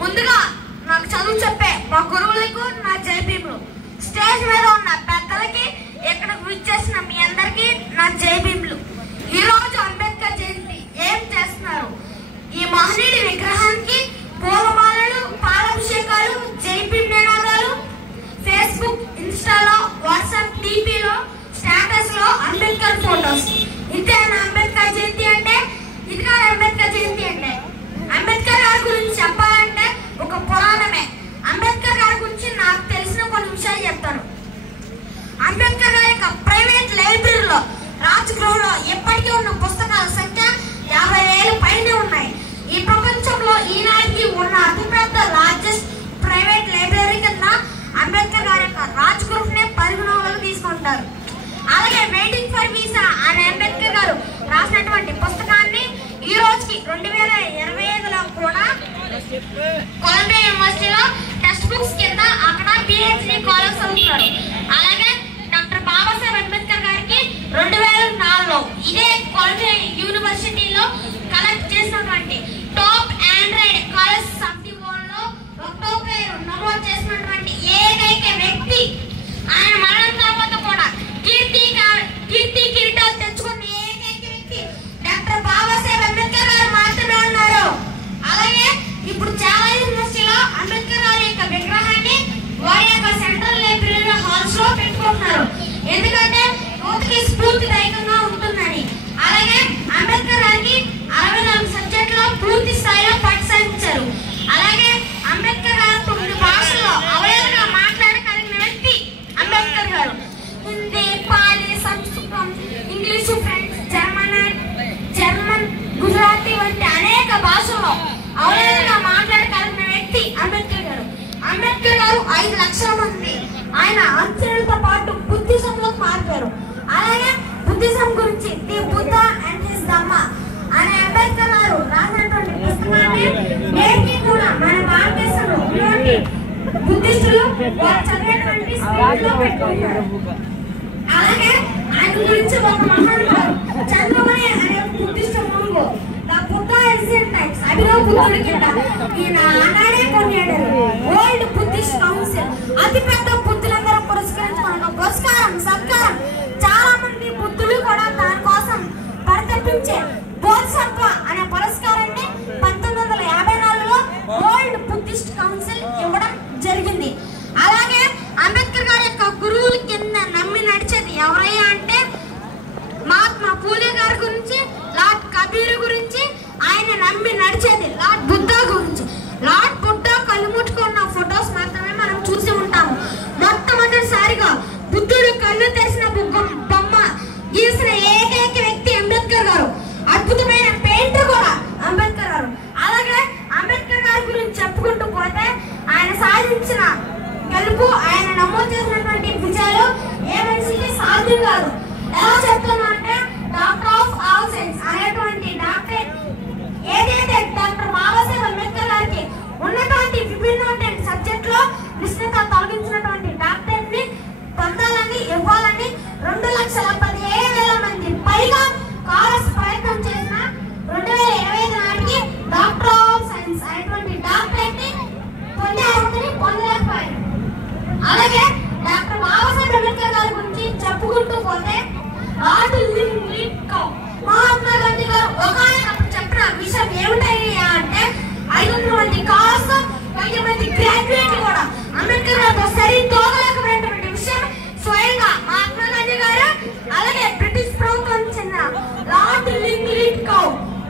ముందుగా నాకు చదువు చెప్పే మా గురువులకు నా జైభీములు. స్టేజ్ మీద ఉన్న పెద్దలకి, ఇక్కడికి విచ్చేసిన మీ అందరికీ నా జైభీములు. ఈ రోజు అంబేద్కర్ జయంతి. ఏం చేస్తున్నారు? ఈ మహనీయుడి విగ్రహానికి పూలమాలలు, పాలాభిషేకాలు, జైభీమ్ నినాదాలు, ఫేస్బుక్, ఇన్స్టాలో, వాట్సాప్, టీవీలో, స్టేటస్ లో అంబేద్కర్ ఫోటోస్. ఇదేనా అంబేద్కర్ జయంతి అంటే? ఇది కాదు అంబేద్కర్ జయంతి అంటే. అంబేద్కర్ గారి గురించి చెప్పాలంటే ఒక పురాణమే. అంబేద్కర్ గారి గురించి నాకు తెలిసిన కొన్ని విషయాలు చెప్తాను. అంబేద్కర్ గారి యొక్క ప్రైవేట్ లైబ్రరీలో, రాజగృహలో ఇప్పటికీ ఉన్న పుస్తకాల సంఖ్య 50,000 పైనే ఉన్నాయి. ఈ ప్రపంచంలో ఈనాటికి ఉన్న అతిపెద్ద లార్జెస్ట్ ప్రైవేట్ లైబ్రరీ కింద అంబేద్కర్ గారి యొక్క రాజగృహనే పరిగణలోకి తీసుకుంటారు. అలాగే వెయిటింగ్ ఫర్ వీసా అనే అంబేద్కర్ గారు రాసినటువంటి పుస్తకాన్ని ఈ రోజుకి 2025లో కూడా కొలంబియా యూనివర్సిటీలో టెక్స్ట్ బుక్స్ కింద అక్కడ PhD కాలేజ్ చదువుతున్నారు. అలాగే డాక్టర్ బాబాసాహెబ్ అంబేద్కర్ గారికి 2004లో ఇదే కొలంబియా యూనివర్సిటీలో కలెక్ట్ చేసినటువంటి top Android college of the world లో ఒకటో పేరు నమోదు చేసినటువంటి ఏకైక వ్యక్తి. ఆయన మరణం తర్వాత కూడా కీర్తి కిరీటాలు తెచ్చుకున్న ఏకైక వ్యక్తి డాక్టర్ బాబాసాహెబ్ అంబేద్కర్ గారు మాత్రమే ఉన్నారు. అలాగే ఇప్పుడు చాలా యూనివర్సిటీలో అంబేద్కర్ గారి యొక్క విగ్రహాన్ని వారి యొక్క సెంట్రల్ లైబ్రరీ హాల్స్ లో పెట్టుకుంటున్నారు. ఎందుకంటే యువతకి స్ఫూర్తిదాయకంగా ఉంటుందని. అలాగే అంబేద్కర్ గారికి 64 సబ్జెక్టులో పూర్తి స్థాయిలో పాఠశాలించారు. అలాగే అంబేద్కర్ గారు 9 భాషల్లో అవలేదుగా మాట్లాడగలిగిన వ్యక్తి అంబేద్కర్ గారు. హిందీ, పాలి, సంస్కృతం, ఇంగ్లీషు, ఫ్రెంచ్, జర్మన్, గుజరాతీ వంటి అనేక భాషల్లో అవలేదుగా మాట్లాడగలిగిన వ్యక్తి అంబేద్కర్ గారు. అంబేద్కర్ గారు 5 లక్షల మంది ఆయన అనుచరులతో పాటు బుద్ధిజంలోకి మారిపోయారు. అలాగే బుద్ధిజం గురించి the Buddha and his Dhamma అనే అంబేద్కర్ గారు రాసినటువంటి పుస్తకాన్ని నేటికి కూడా మన భారతదేశంలో ఉన్నటువంటి బుద్ధిస్టులు వారు చదివేటువంటి స్కూల్లో పెట్టుకుంటారు. అలాగే ఆయన గురించి ఒక మహానుభావుడు చంద్రమణి అనే బుద్ధిస్ట్ ముందు ద బుద్ధ ఏన్షియంట్ టైమ్స్ అభినవ బుద్ధుడి కింద ఈయన ఆనాడే కొనియాడారు. వరల్డ్ బుద్ధిస్ట్ కౌన్సిల్ అతిపెద్ద బుద్ధులందరూ పురస్కరించుకున్న పురస్కారం, సత్కారం. చాలా మంది బుద్ధులు కూడా దాని కోసం పరితపించే బోధిసత్వ అనే పురస్కారాన్ని 1954లో వరల్డ్ బుద్ధిస్ట్ కౌన్సిల్ ఇవ్వడం జరిగింది. అలాగే అంబేద్కర్ గారి యొక్క గురువుల కింద నమ్మి నడిచేది ఎవరయ్యా అంటే మహాత్మా పూలే గారి గురించి, లార్డ్ కబీర్ గురించి ఆయన నమ్మి నడిచేది లార్డ్ బుద్ధా గురించి. లార్డ్ బుద్ధా కళ్ళు ముట్టుకున్న ఫొటోస్ మాత్రమే మనం చూసి ఉంటాము. మొట్టమొదటిసారిగా బుద్ధుడు కళ్ళు తెరిసిన బొమ్మ గీసిన ఏకైక వ్యక్తి అంబేద్కర్ గారు. అద్భుతమైన పెయింటర్ కూడా అంబేద్కర్ గారు. అలాగే అంబేద్కర్ గారి గురించి చెప్పుకుంటూ పోతే ఆయన సాధించిన గెలుపు, ఆయన నమోదు చేసినటువంటి విజయాలు ఏ మనిషికి సాధ్యం కాదు. ఎలా చెప్తున్నా అంటే డాక్టర్ ఆఫ్ ఆల్ సైన్స్ అనేటువంటి డాక్టరేట్ ఏదైతే డాక్టర్ బాబాసాహెబ్ అంబేద్కర్ గారికి ఉన్నటువంటి విభిన్నటువంటి సబ్జెక్ట్ లో నిష్ణత తొలగించినటువంటి డాక్టరేట్ ని పొందాలని, ఇవ్వాలని 2,17,000 మంది పైగా కాలేజ్ ప్రయత్నం చేసిన 2025 నాటికి డాక్టర్ ఆఫ్ సైన్స్ అనేటువంటి డాక్టరేట్ ని పొందే అర్హతని పొందలేకపోయారు. అలాగే డాక్టర్ బాబాసాహెబ్ అంబేద్కర్ గారి గురించి చెప్పుకుంటూ పోతే మహాత్మా గాంధీ గారు ఒకప్పుడు చెప్పిన విషయం ఏమిటయ్యా అంటే 500 మంది కాలేజ్ 1000 మంది గ్రాడ్యుయేట్లు కూడా అంబేద్కర్ గారితో సరి తోగలేకపోయినటువంటి విషయం స్వయంగా మహాత్మా గాంధీ గారు, అలాగే బ్రిటిష్ ప్రభుత్వం చెందిన లార్డ్ లింకౌ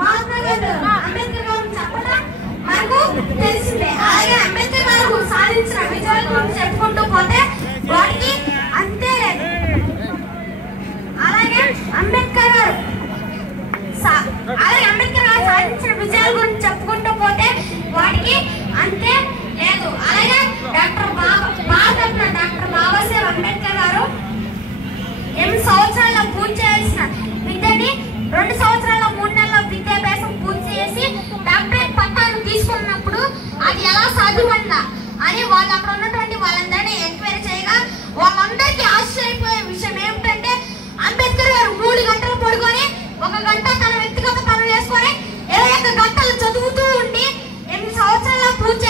మహాత్మా గాంధీ అంబేద్కర్ గారు చెప్పడం మనకు తెలిసిందే. అలాగే అంబేద్కర్ గారు సాధించిన విజయాల గురించి చెప్పుకుంటూ పోతే వాటికి అంతే లేదు. అలాగే అంబేద్కర్ గారు సాధించిన విజయాల గురించి చెప్పుకుంటూ పోతే వాటికి అంతే లేదు. అలాగే డాక్టర్ బాబాసాహెబ్ అంబేద్కర్ గారు 8 సంవత్సరాల్లో పూర్తి చేయాల్సిన విద్యని 2 సంవత్సరాల్లో 3 నెలల విద్యాభ్యాసం పూర్తి చేసి డాక్టరేట్ పట్టాను తీసుకున్నప్పుడు అది ఎలా సాధ్యపడిందా అని వాళ్ళు అక్కడ ఉన్నటువంటి వాళ్ళందరినీ ఎంక్వైరీ చేయగా వాళ్ళందరికీ ఆశ్చర్యపోయే విషయం ఏమిటంటే అంబేద్కర్ గారు 3 గంటలు పడుకొని 1 గంట తన వ్యక్తిగత పనులు వేసుకొని 21 గంటలు చదువుతూ ఉండి 8 సంవత్సరాల్లో పూర్తి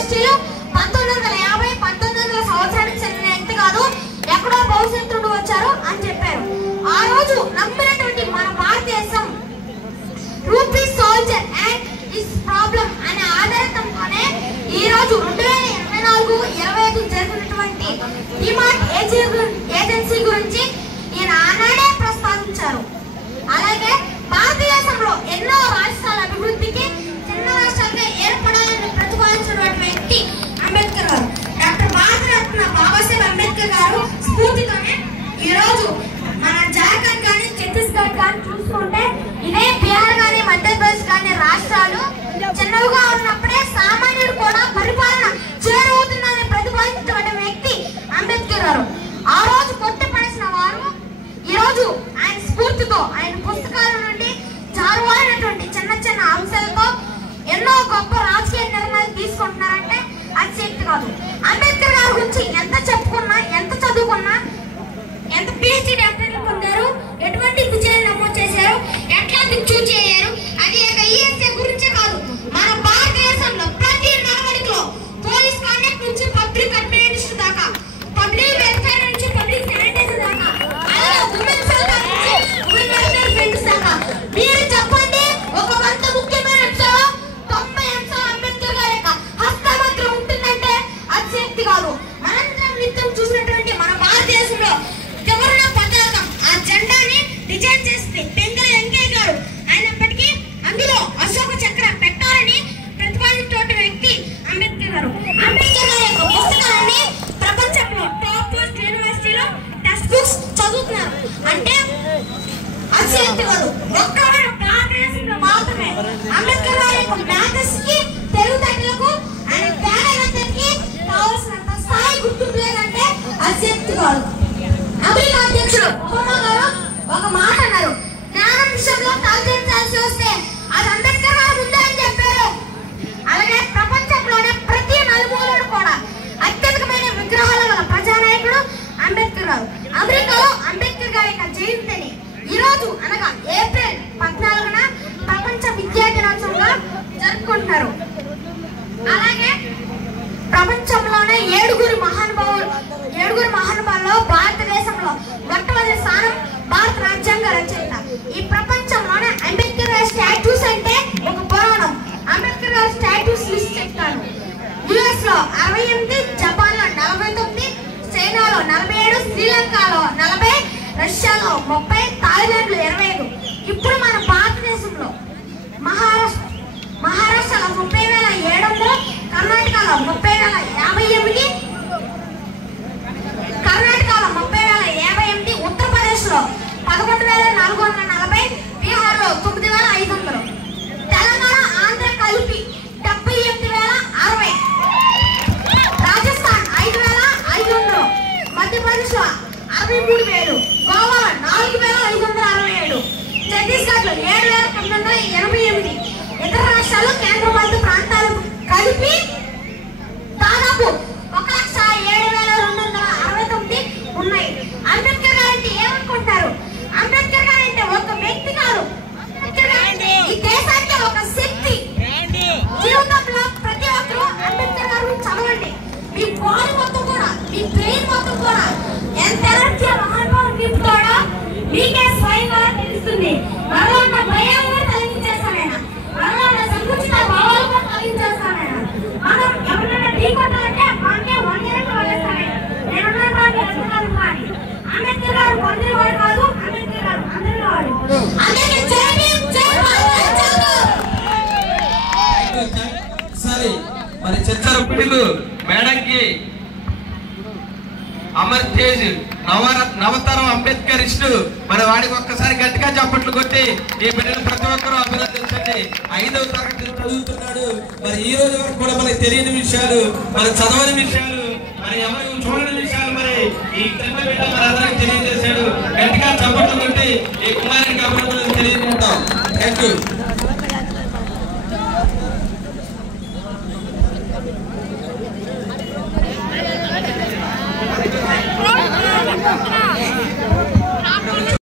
యూనివర్సిటీలు 1950, 1900 సంవత్సరానికి చెందిన వ్యక్తి కాదు, ఎక్కడో భవిష్యత్తు వచ్చారు అని చెప్పారు. ఆ రోజు నమ్మినటువంటి మన భారతదేశం rupee soldier and is problem అనే ఆధారితంతోనే ఈ రోజు 2024-25 జరిగినటువంటి డిమార్ట్ ఏజెన్సీ గురించి ఈయన ఆనాడే ప్రస్తావించారు. అలాగే భారతదేశంలో ఎన్నో రాష్ట్రాల అభివృద్ధికి చిన్న రాష్ట్రాలుగా ఏర్పడాలని ప్రతిపాదించినటువంటి వ్యక్తి అంబేద్కర్ గారు. డాక్టర్ భారతరత్న బాబాసాహెబ్ అంబేద్కర్ గారు స్ఫూర్తితోనే ఈ రోజు మన జార్ఖండ్ కానీ ఛత్తీస్గఢ్ కానీ చూసుకుంటే ఇదే బీహార్ కానీ మధ్యప్రదేశ్ కానీ రాష్ట్రాలు చిన్నవిగా ఉన్నప్పుడే సామాన్యుడు కూడా పరిపాలన చేరువుతుందని ప్రతిపాదించినటువంటి వ్యక్తి అంబేద్కర్ గారు. ఆ రోజు కొట్టిపడేసిన వారు ఈ రోజు ఆయన స్ఫూర్తితో, ఆయన పుస్తకాల నుండి జారువారినటువంటి చిన్న చిన్న అంశాలతో ఎన్నో గొప్ప రాజకీయ నిర్ణయాలు తీసుకుంటున్నారంటే అది శక్తి కాదు. అంబేద్కర్ గారి గురించి ఎంత చెప్పుకున్నా, ఎంత చదువుకున్నా, ఎంత పిహెచ్డి డాక్టర్లు పొందారు, ఎటువంటి విజయాలు నమోదు చేశారు, ఎట్లా చూచి అయ్యారు, అది ఈఎస్ఏ గురించే కాదు, మన భారతదేశంలో ప్రతి నడవడికలో పోలీస్ కాండక్ట్ నుంచి పబ్లిక్ అడ్మినిస్ట్రేషన్ దాకా, పబ్లిక్ వెల్ఫేర్ నుంచి పబ్లిక్ శానిటైజర్ దాకా, అలాగే ఉమెన్ వెల్ఫేర్ నుంచి ఉమెన్ వెల్ఫేర్ ఫండ్స్ దాకా మీరు చెప్పండి ఒక వంద ముఖ్యమైన అంశాలు 90 అంశాలు అంబేద్కర్ గారి యొక్క హస్తమాత్రం ఉంటుందంటే అది శక్తి కాదు. మనందరం నిత్యం చూసినటువంటి మన భారతదేశంలో త్రివర్ణ పతాకం, ఆ జెండాని డిజైన్ చేస్తే పెంగళ వెంకయ్య గారు. అయినప్పటికీ అందులో అశోక చక్ర పెట్టాలని ప్రతిపాదించిన వ్యక్తి అంబేద్కర్ గారు. అంబేద్కర్ గారి యొక్క పుస్తకాలని ప్రపంచంలో టాప్ మోస్ట్ యూనివర్సిటీలో టెక్స్ట్ బుక్స్ చదువుతున్నారు అంటే అది శక్తి కాదు. ఒక్క భారతదేశంలో మాత్రమే అంబేద్కర్ గారి యొక్క మ్యాథ్స్కి, తెలుగుతలకు, ఆయన జ్ఞానవంతుడికి కావాల్సినంత స్థాయి గుర్తింపు లేదంటే అది శక్తి కాదు. అమెరికా అధ్యక్షుడు ఒబామా గారు ఒక మాట అన్నారు, జ్ఞానం విషయంలో తలదించాల్సి వస్తే అది అంబేద్కర్ గారు ఉందా అని చెప్పారు. అలాగే ప్రపంచంలోనే ప్రతి నలుమూలలు కూడా అత్యధికమైన విగ్రహాల గల ప్రజానాయకుడు అంబేద్కర్ గారు. అమెరికాలో అంబేద్కర్ గారి యొక్క జయంతిని ఈ రోజు అనగా ఏప్రిల్ 14న ప్రపంచ విద్యా దినోత్సవంగా జరుపుకుంటున్నారు. అలాగే ప్రపంచంలోనే ఏడుగురు మహానుభావుల్లో భారతదేశంలో మొట్టమొదటి స్థానం భారత రాజ్యాంగ రచయిత. ఈ ప్రపంచంలోనే అంబేద్కర్ గారి స్టాట్యూస్ అంటే ఒక పురాణం. అంబేద్కర్ గారి స్టాట్యూస్ లిస్ట్ చెప్తాను. యుఎస్ లో 68, జపాన్ లో 49, చైనాలో 47, శ్రీలంకలో 40, రష్యాలో 30, థాయిలాండ్ లో 25. ఇప్పుడు మన భారతదేశంలో మహారాష్ట్రలో 30,700, కర్ణాటకలో 30,058, కర్ణాటకలో 30,058, ఉత్తరప్రదేశ్ లో 11,440, బీహార్ లో 9,500, తెలంగాణ, ఆంధ్ర కలిపి 78,060, రాజస్థాన్ 5,500, మధ్యప్రదేశ్ లో 63,000, గోవా 4,567, ఛత్తీస్గఢ్ లో 7,988, ఇతర రాష్ట్రాలు, కేంద్రపాలిత ప్రాంతాలు కలిపి దాదాపు 1,07,269 ఉన్నాయి. అంబేద్కర్ గారు అంటే ఏమనుకుంటారు? అంబేద్కర్ గారు అంటే ఒక వ్యక్తి కాదు, ఈ దేశానికి ఒక శక్తి. జీవితంలో ప్రతి ఒక్కరూ అంబేద్కర్ గారు చదవండి. మీ బాడీ మొత్తం కూడా, మీ బ్రెయిన్ మొత్తం కూడా ఎంత ఎనర్జీ మహానుభావుడు నింపుతాడో మీకే స్వయంగా తెలుస్తుంది. మనలో ఉన్న భయం కూడా తొలగించేస్తానైనా, మనలో ఉన్న సంకుచిత భావాలు కూడా తొలగించేస్తానైనా, మనం ఎవరైనా ఢీ కొట్టాలంటే మనకే వంగేనట్టు వదిలేస్తానైనా. నేనున్నాను కానీ అంబేద్కర్ గారు కొందరి వాడు కాదు, అంబేద్కర్ గారు అందరి వాడు. సరే, మరి చర్చరపుడు మేడంకి అమర్ తేజ్ నవతరం అంబేద్కరిస్టు, మరి వాడికి ఒక్కసారి గట్టిగా చప్పట్లు కొట్టి ఈ బిడ్డను ప్రతి ఒక్కరూ అభినందించండి. 5వ తరగతి చదువుతున్నాడు. మరి ఈ రోజు వరకు కూడా మనకి తెలియని విషయాలు, మరి చదవని విషయాలు, మరి ఎవరికి చూడని విషయాలు మరి ఈ చిన్న బిడ్డ మరి అందరికి తెలియజేశాడు. గట్టిగా చప్పట్లు కొట్టి ఈ కుమారునికి అభినందనలు తెలియజేద్దాం. Thank you.